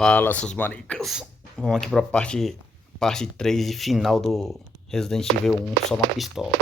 Fala, seus maricas. Vamos aqui pra parte 3 e final do Resident Evil 1, só uma pistola.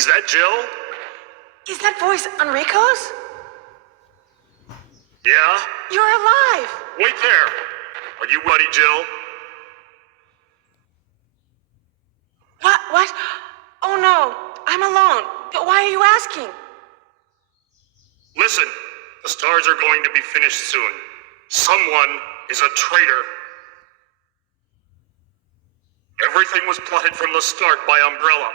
Is that Jill? Is that voice Enrico's? Yeah? You're alive! Wait there! Are you ready, Jill? What? Oh no, I'm alone. But why are you asking? Listen, the stars are going to be finished soon. Someone is a traitor. Everything was plotted from the start by Umbrella.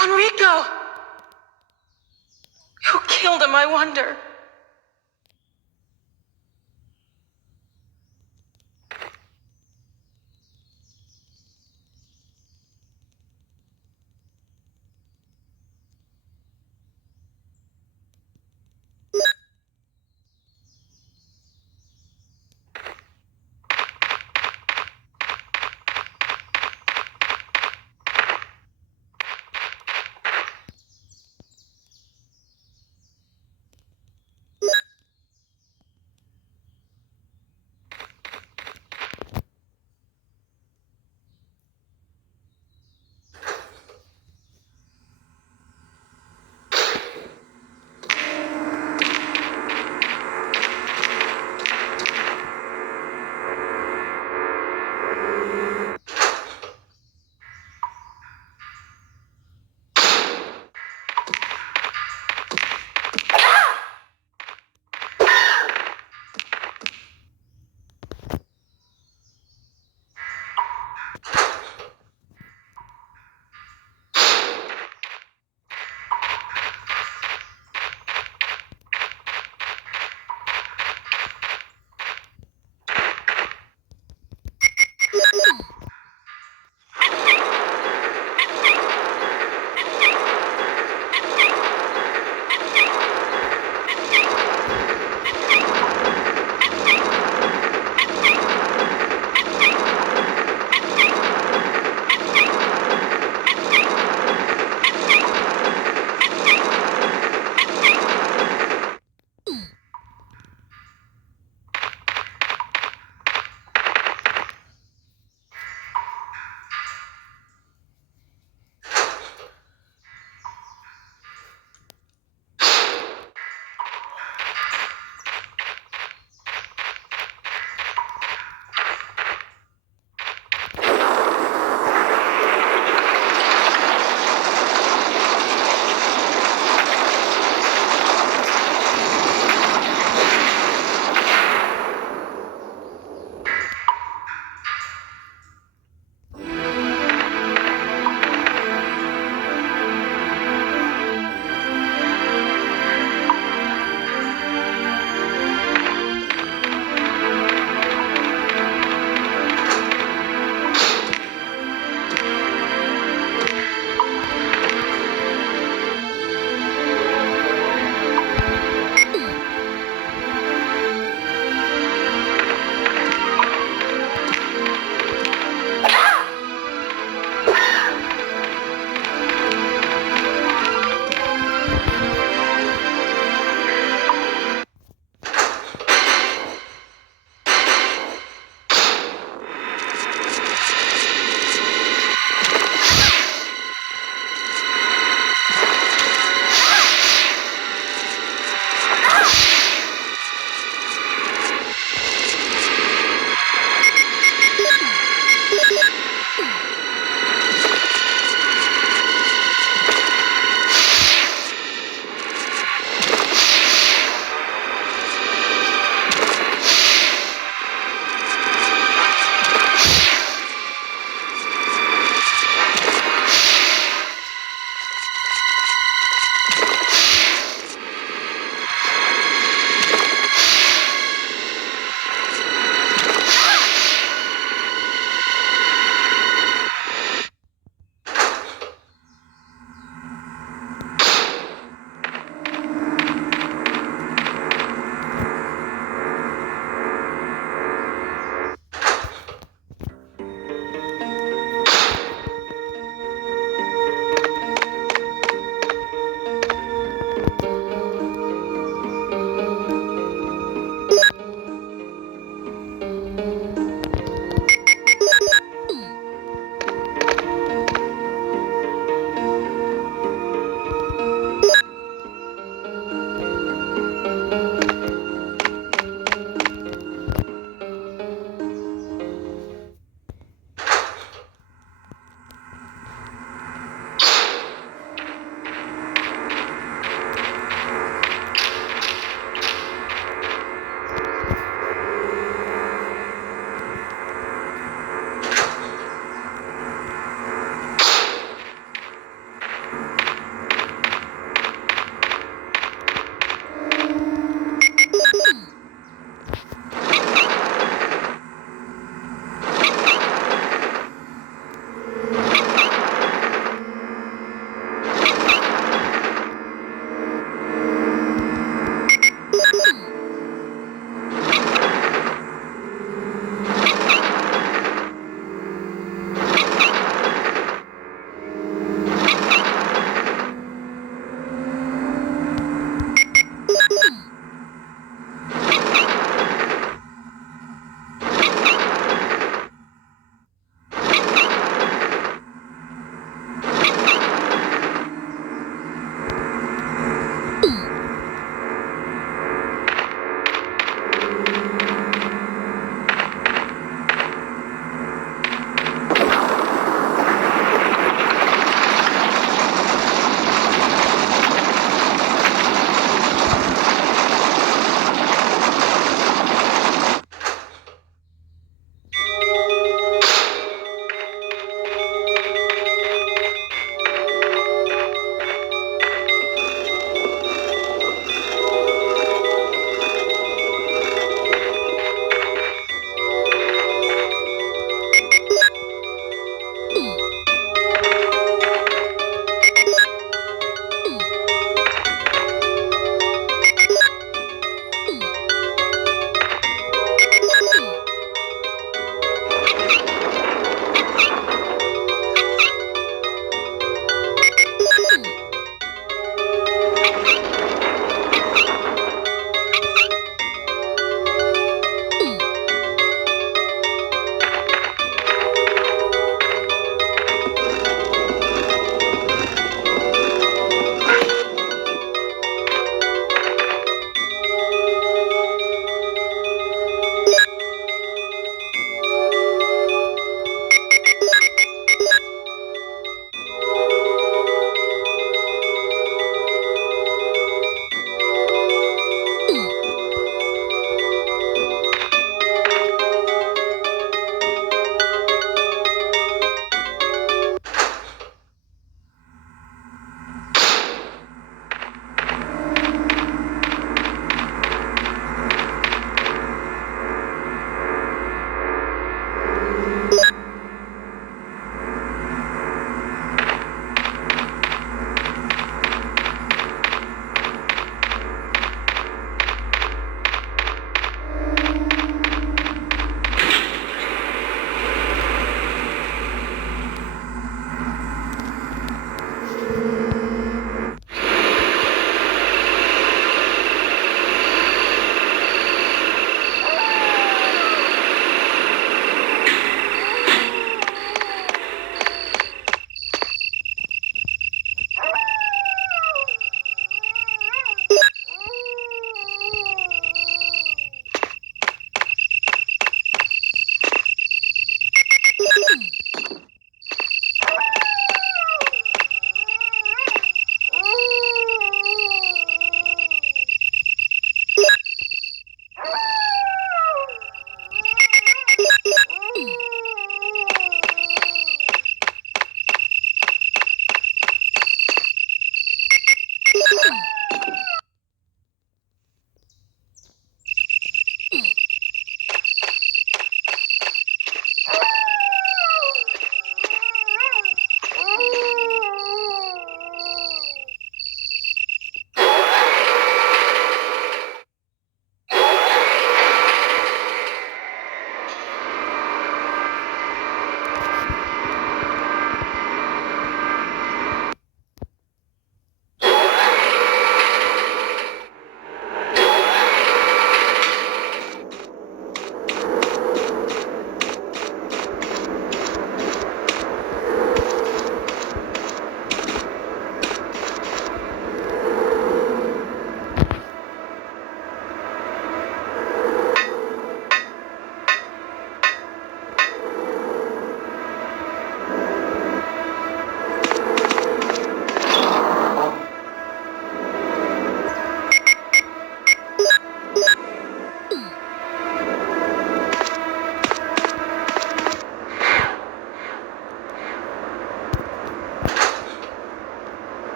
Enrico! Who killed him, I wonder?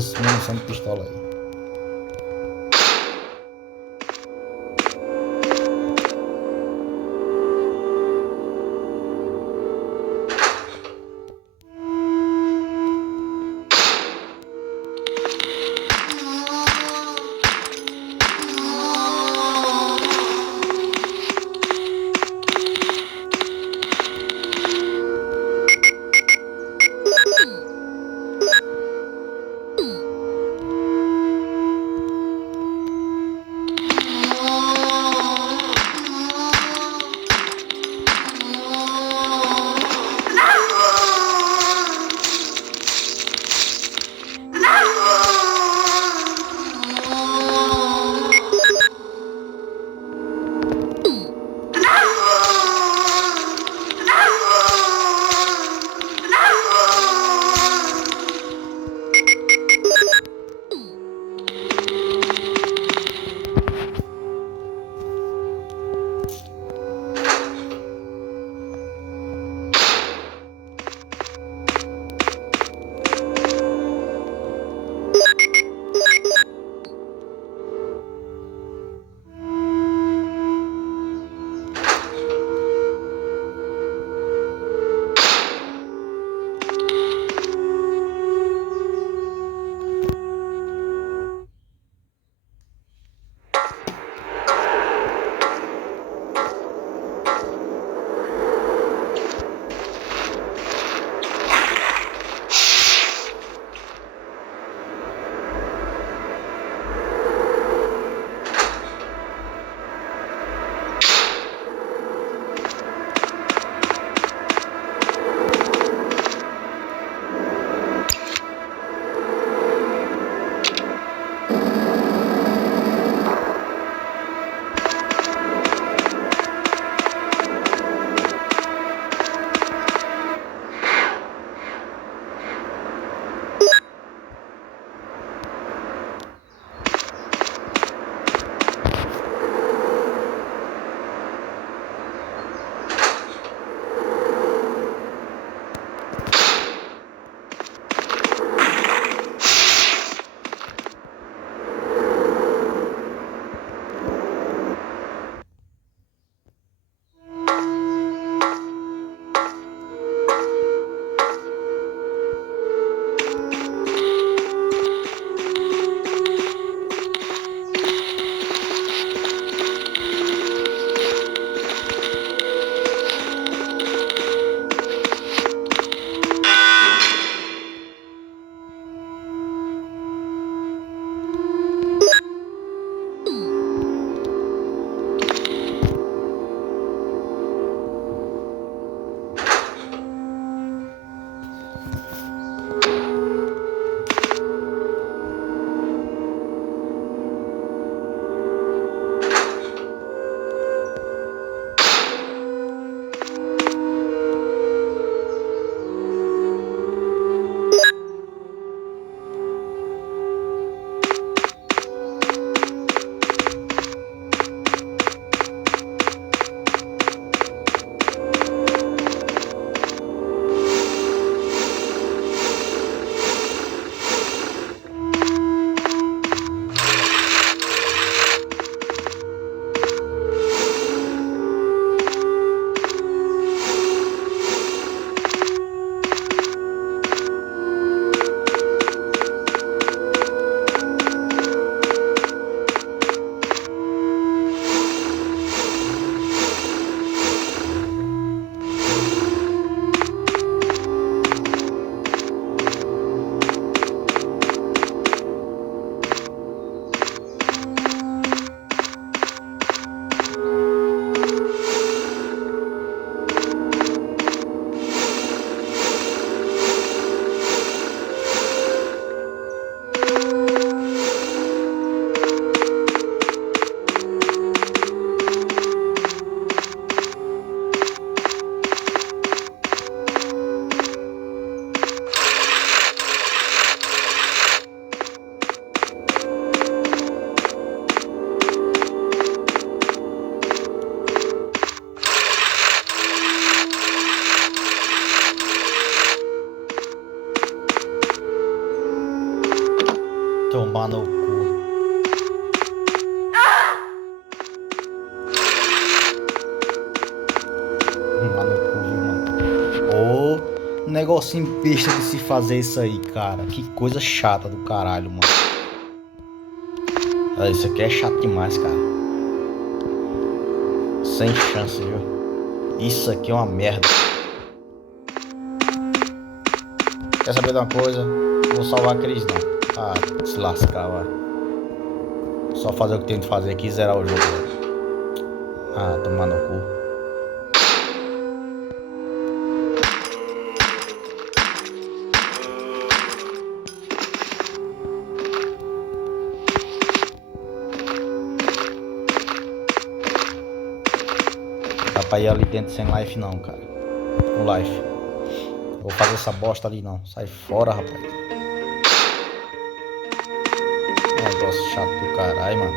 suas munições de pistola aí. Tomar no cu. Tomar no cu, viu, mano? Ô, negocinho besta de se fazer isso aí, cara. Que coisa chata do caralho, mano. Ah, isso aqui é chato demais, cara. Sem chance, viu? Isso aqui é uma merda. Quer saber de uma coisa? Vou salvar a Cris, não. Ah, se lascar, vai. Só fazer o que tem que fazer aqui e zerar o jogo, velho. Ah, tomar no cu. Dá pra ir ali dentro sem life não, cara. Com life. Vou fazer essa bosta ali não. Sai fora, rapaz. Negócio chato do caralho, mano.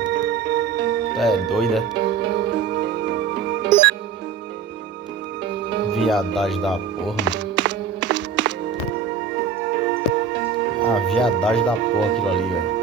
Tu é doido, é? Viadagem da porra, mano. Ah, viadagem da porra aquilo ali, velho.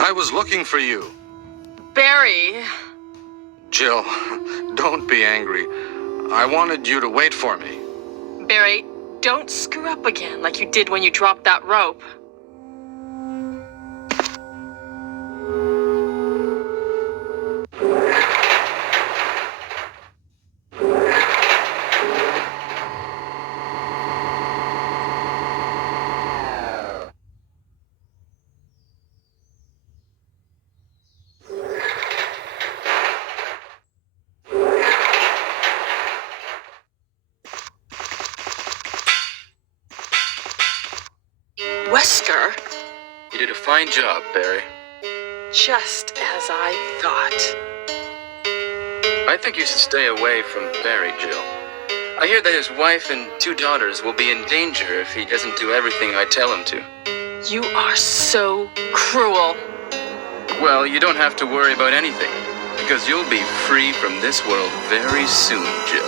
I was looking for you. Barry. Jill, don't be angry. I wanted you to wait for me. Barry, don't screw up again like you did when you dropped that rope. Wesker? You did a fine job, Barry. Just as I thought. I think you should stay away from Barry, Jill. I hear that his wife and 2 daughters will be in danger if he doesn't do everything I tell him to. You are so cruel. Well, you don't have to worry about anything, because you'll be free from this world very soon, Jill.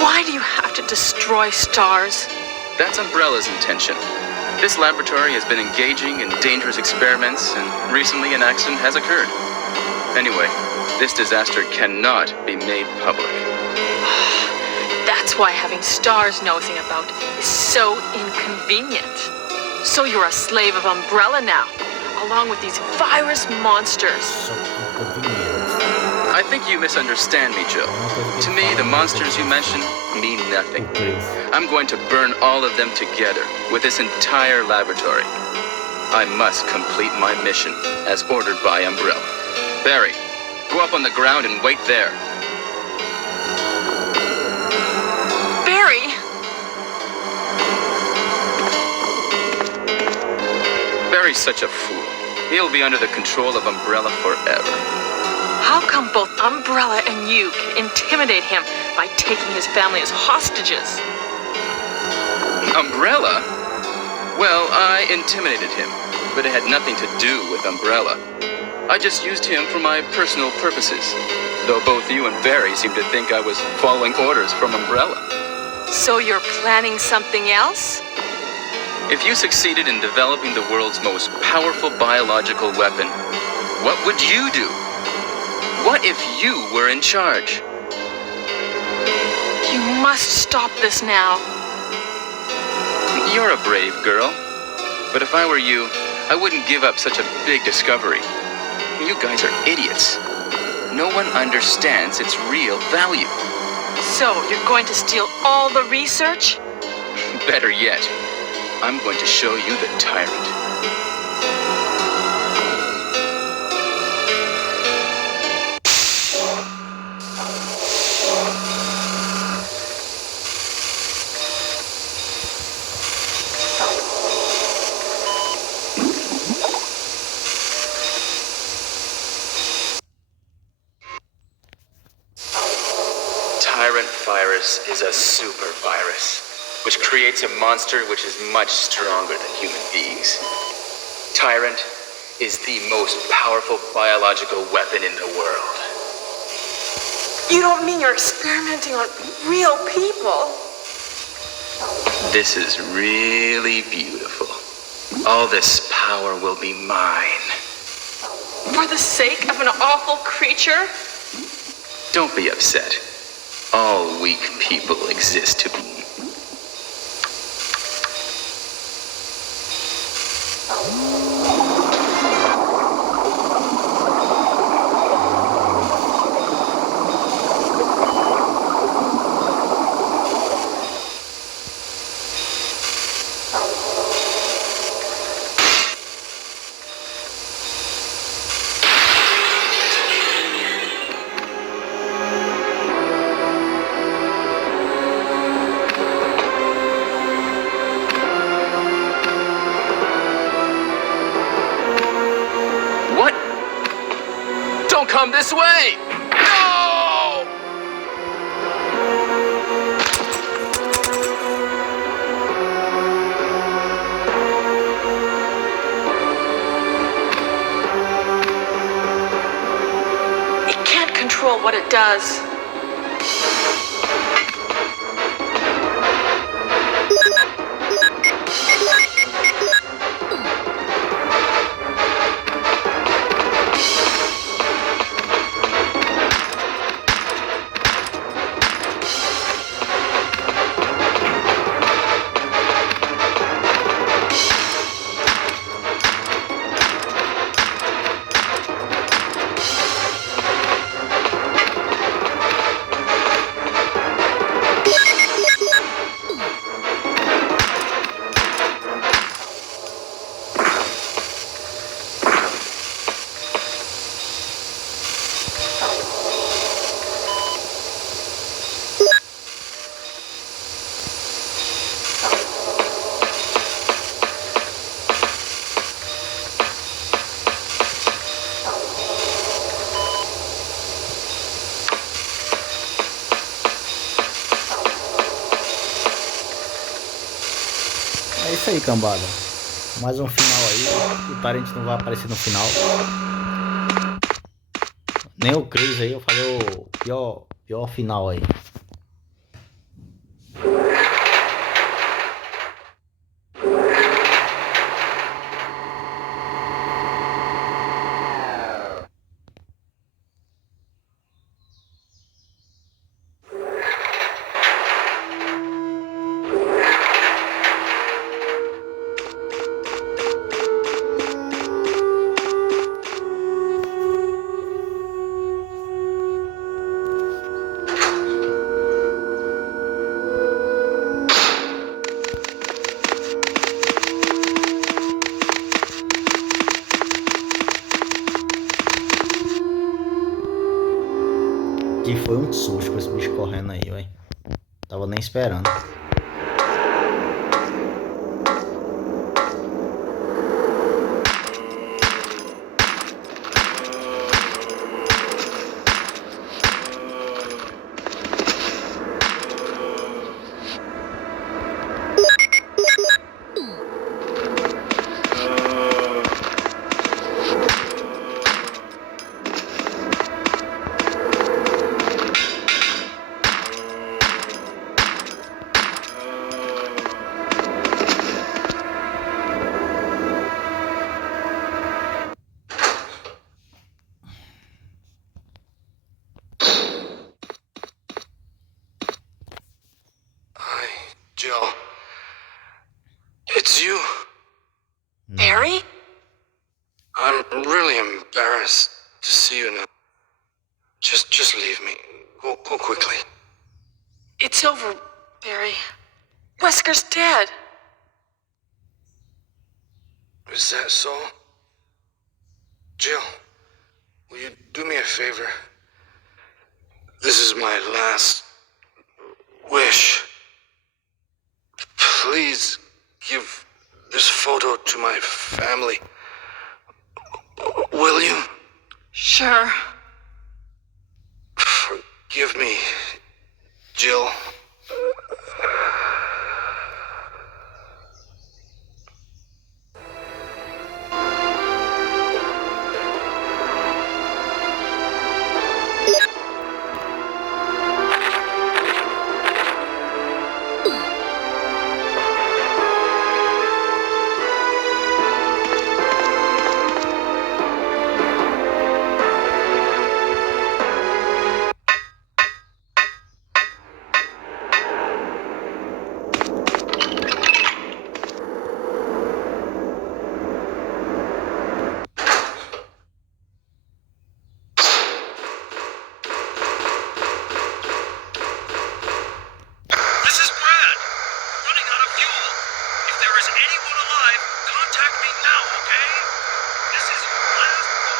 Why do you have to destroy stars? That's Umbrella's intention. This laboratory has been engaging in dangerous experiments, and recently an accident has occurred. Anyway, this disaster cannot be made public. That's why having stars nosing about is so inconvenient. So you're a slave of Umbrella now, along with these virus monsters. So inconvenient. I think you misunderstand me, Jill. To me, the monsters you mention mean nothing. I'm going to burn all of them together with this entire laboratory. I must complete my mission as ordered by Umbrella. Barry, go up on the ground and wait there. Barry! Barry's such a fool. He'll be under the control of Umbrella forever. How come both Umbrella and you can intimidate him by taking his family as hostages? Umbrella? Well, I intimidated him, but it had nothing to do with Umbrella. I just used him for my personal purposes, though both you and Barry seem to think I was following orders from Umbrella. So you're planning something else? If you succeeded in developing the world's most powerful biological weapon, what would you do? What if you were in charge? You must stop this now. You're a brave girl. But if I were you, I wouldn't give up such a big discovery. You guys are idiots. No one understands its real value. So you're going to steal all the research? Better yet, I'm going to show you the tyrant. Tyrant virus is a super virus, which creates a monster which is much stronger than human beings. Tyrant is the most powerful biological weapon in the world. You don't mean you're experimenting on real people? This is really beautiful. All this power will be mine. For the sake of an awful creature? Don't be upset. All weak people exist to be. What? Don't come this way! No! It can't control what it does. aí, cambada. Mais um final aí. O Tarente não vai aparecer no final. Nem o Chris aí. Eu falei o pior final aí. Que foi um susto com esse bicho correndo aí, velho. Tava nem esperando. Jill. It's you. Barry? I'm really embarrassed to see you now. Just leave me. Go quickly. It's over, Barry. Wesker's dead. Is that so? Jill, will you do me a favor? This is my last wish. Please give this photo to my family. Will you? Sure. Forgive me, Jill. This is Brad. Running out of fuel. If there is anyone alive, contact me now, okay? This is your last call.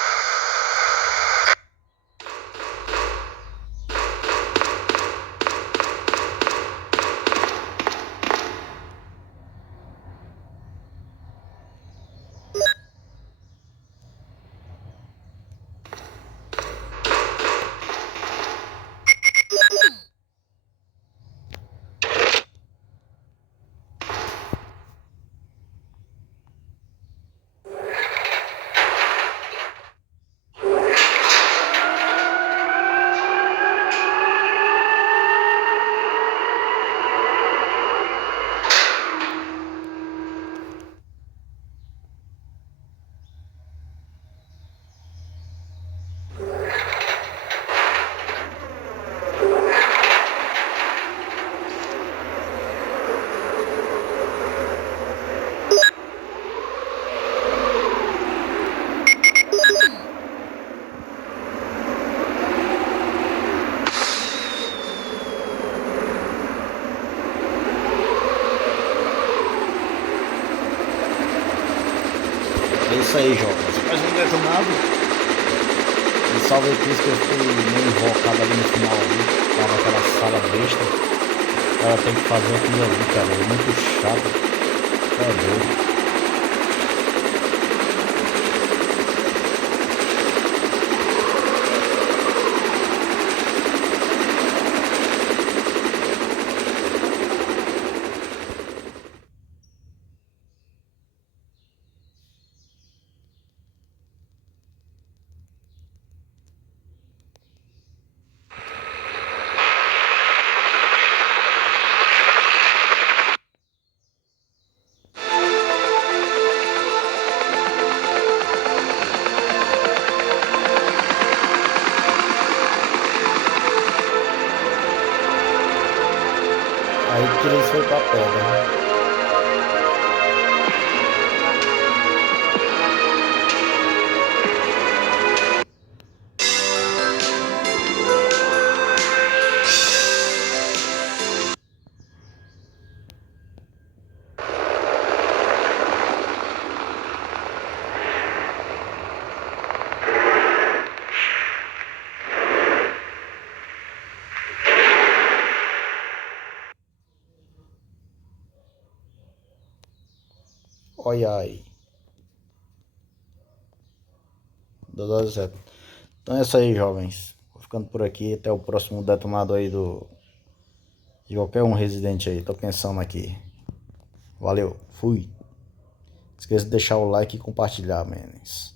É isso aí, jovens. Mais um detonado. E salve aí, Cris, que eu fiquei meio invocado ali no final ali. Tava aquela sala besta. Ela tem que fazer aquilo ali, cara. É muito chato. É doido. Aí que eles foi pra pedra. Olha aí. Deu certo. Então é isso aí, jovens. Vou ficando por aqui. Até o próximo detonado aí de qualquer um residente aí. Tô pensando aqui. Valeu. Fui. Não esqueça de deixar o like e compartilhar, manes.